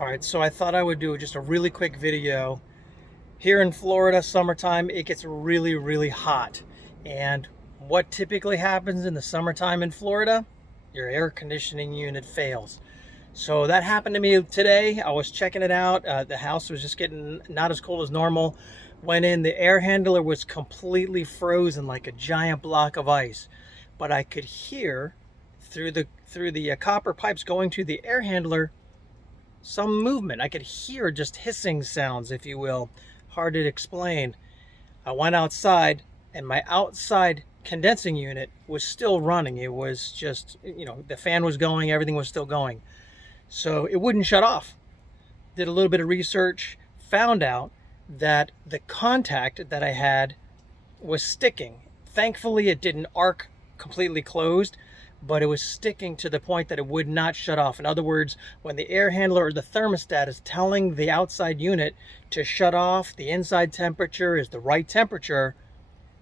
All right, so I thought I would do just a really quick video. Here in Florida, summertime, it gets really, really hot. And what typically happens in the summertime in Florida? Your air conditioning unit fails. So that happened to me today. I was checking it out. The house was just getting not as cold as normal. Went in, the air handler was completely frozen like a giant block of ice. But I could hear through the copper pipes going to the air handler some movement. I could hear just hissing sounds, if you will. Hard to explain. I went outside and my outside condensing unit was still running. It was just, the fan was going, everything was still going. So it wouldn't shut off. Did a little bit of research, found out that the contact that I had was sticking. Thankfully, it didn't arc completely closed, but it was sticking to the point that it would not shut off. In other words, when the air handler or the thermostat is telling the outside unit to shut off, the inside temperature is the right temperature.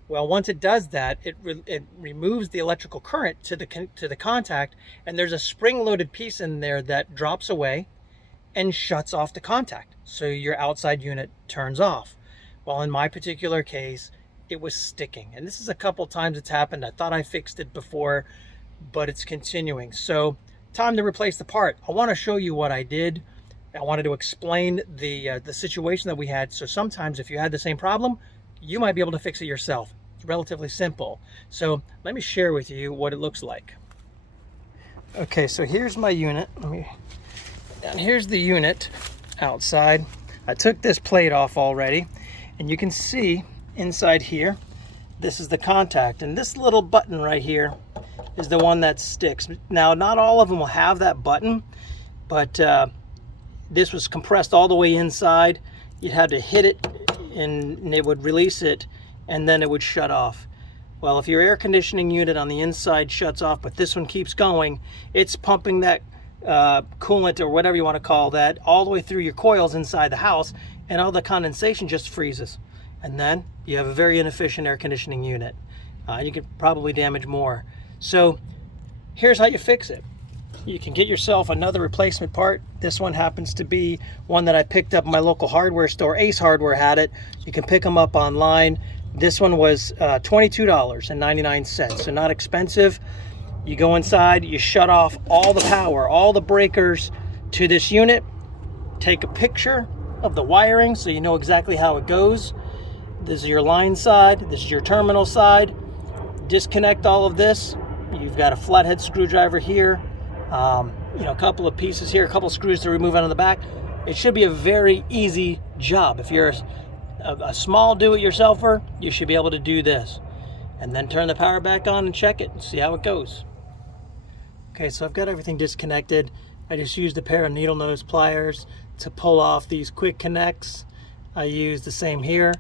Well, once it does that, it removes the electrical current to the contact, and there's a spring-loaded piece in there that drops away and shuts off the contact. So your outside unit turns off. Well, in my particular case, it was sticking. And this is a couple times it's happened. I thought I fixed it before, but it's continuing. So time to replace the part. I want to show you what I did. I wanted to explain the situation that we had. So sometimes if you had the same problem, you might be able to fix it yourself. It's relatively simple. So let me share with you what it looks like. Okay, so here's my unit. And here's the unit outside. I took this plate off already, and you can see inside here, this is the contact, and this little button right here is the one that sticks. Now, not all of them will have that button, but this was compressed all the way inside. You'd have to hit it and it would release it, and then it would shut off. Well, if your air conditioning unit on the inside shuts off, but this one keeps going, it's pumping that coolant or whatever you want to call that all the way through your coils inside the house, and all the condensation just freezes. And then you have a very inefficient air conditioning unit. You could probably damage more. So here's how you fix it. You can get yourself another replacement part. This one happens to be one that I picked up in my local hardware store. Ace Hardware had it. You can pick them up online. This one was $22.99, so not expensive. You go inside, you shut off all the power, all the breakers to this unit. Take a picture of the wiring so you know exactly how it goes. This is your line side, this is your terminal side. Disconnect all of this. You've got a flathead screwdriver here, a couple of pieces here, a couple of screws to remove out of the back. It should be a very easy job. If you're a small do-it-yourselfer, you should be able to do this. And then turn the power back on and check it and see how it goes. Okay, so I've got everything disconnected. I just used a pair of needle nose pliers to pull off these quick connects. I used the same here.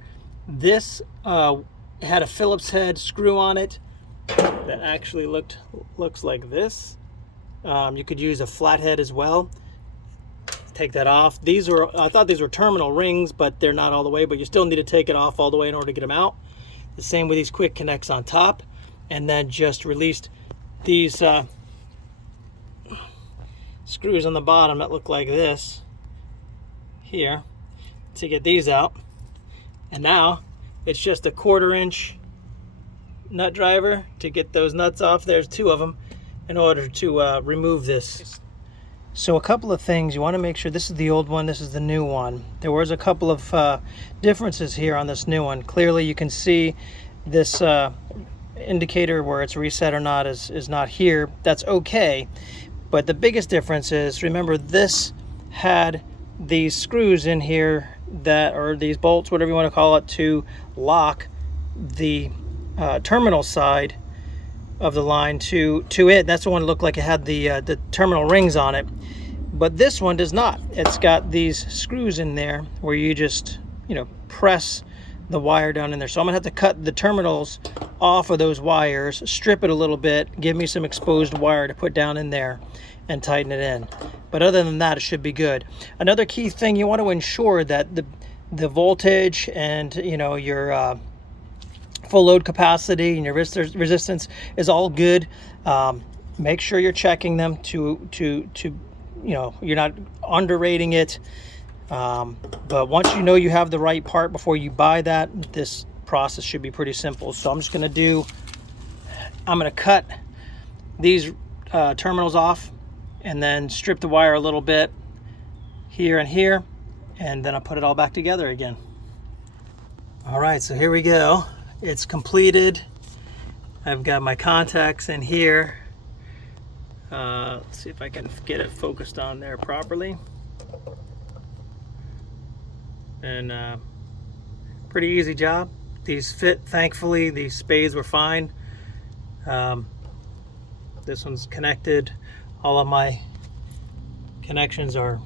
This had a Phillips head screw on it that actually looks like this. You could use a flathead as well. Take that off. I thought these were terminal rings, but they're not all the way, but you still need to take it off all the way in order to get them out. The same with these quick connects on top, and then just released these screws on the bottom that look like this here to get these out. And now it's just a 1/4 inch nut driver to get those nuts off. There's 2 of them in order to remove this. So a couple of things. You want to make sure this is the old one, this is the new one. There was a couple of differences here on this new one. Clearly you can see this indicator where it's reset or not is not here. That's okay. But the biggest difference is, remember, this had these screws in here or these bolts, whatever you want to call it, to lock the terminal side of the line to it. That's the one that looked like it had the terminal rings on it. But this one does not. It's got these screws in there where you just, press the wire down in there. So I'm gonna have to cut the terminals off of those wires, strip it a little bit, give me some exposed wire to put down in there and tighten it in. But other than that, it should be good. Another key thing, you want to ensure that the voltage and your full load capacity and your resistance is all good. Make sure you're checking them to you know, you're not underrating it. But once you know you have the right part before you buy that, this process should be pretty simple. So I'm just going to cut these terminals off and then strip the wire a little bit here and here, and then I'll put it all back together again. All right, so here we go. It's completed. I've got my contacts in here. Let's see if I can get it focused on there properly. And pretty easy job. These fit, thankfully. These spades were fine. This one's connected. All of my connections are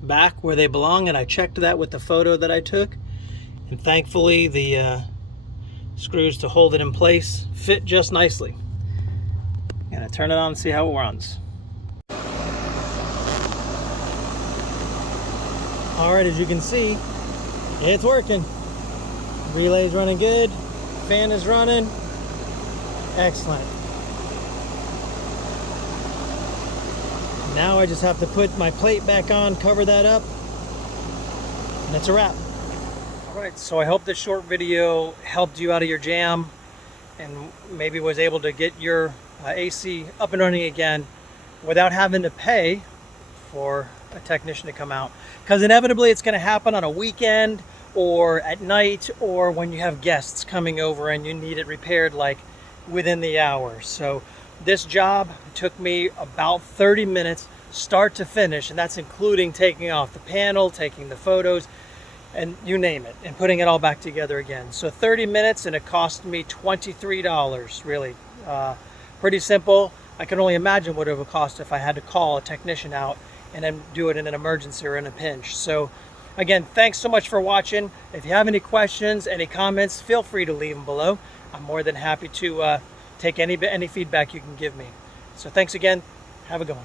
back where they belong, and I checked that with the photo that I took, and thankfully the screws to hold it in place fit just nicely. I'm gonna turn it on and see how it runs. All right, as you can see, it's working. Relay's running good, fan is running, excellent. Now I just have to put my plate back on, cover that up, and that's a wrap. All right, so I hope this short video helped you out of your jam and maybe was able to get your AC up and running again without having to pay for a technician to come out. Because inevitably it's going to happen on a weekend or at night or when you have guests coming over and you need it repaired like within the hour. So this job took me about 30 minutes start to finish, and that's including taking off the panel, taking the photos, and you name it, and putting it all back together again. So 30 minutes, and it cost me $23, really. Pretty simple. I can only imagine what it would cost if I had to call a technician out and then do it in an emergency or in a pinch. So again, thanks so much for watching. If you have any questions, any comments, feel free to leave them below. I'm more than happy to take any feedback you can give me. So thanks again. Have a good one.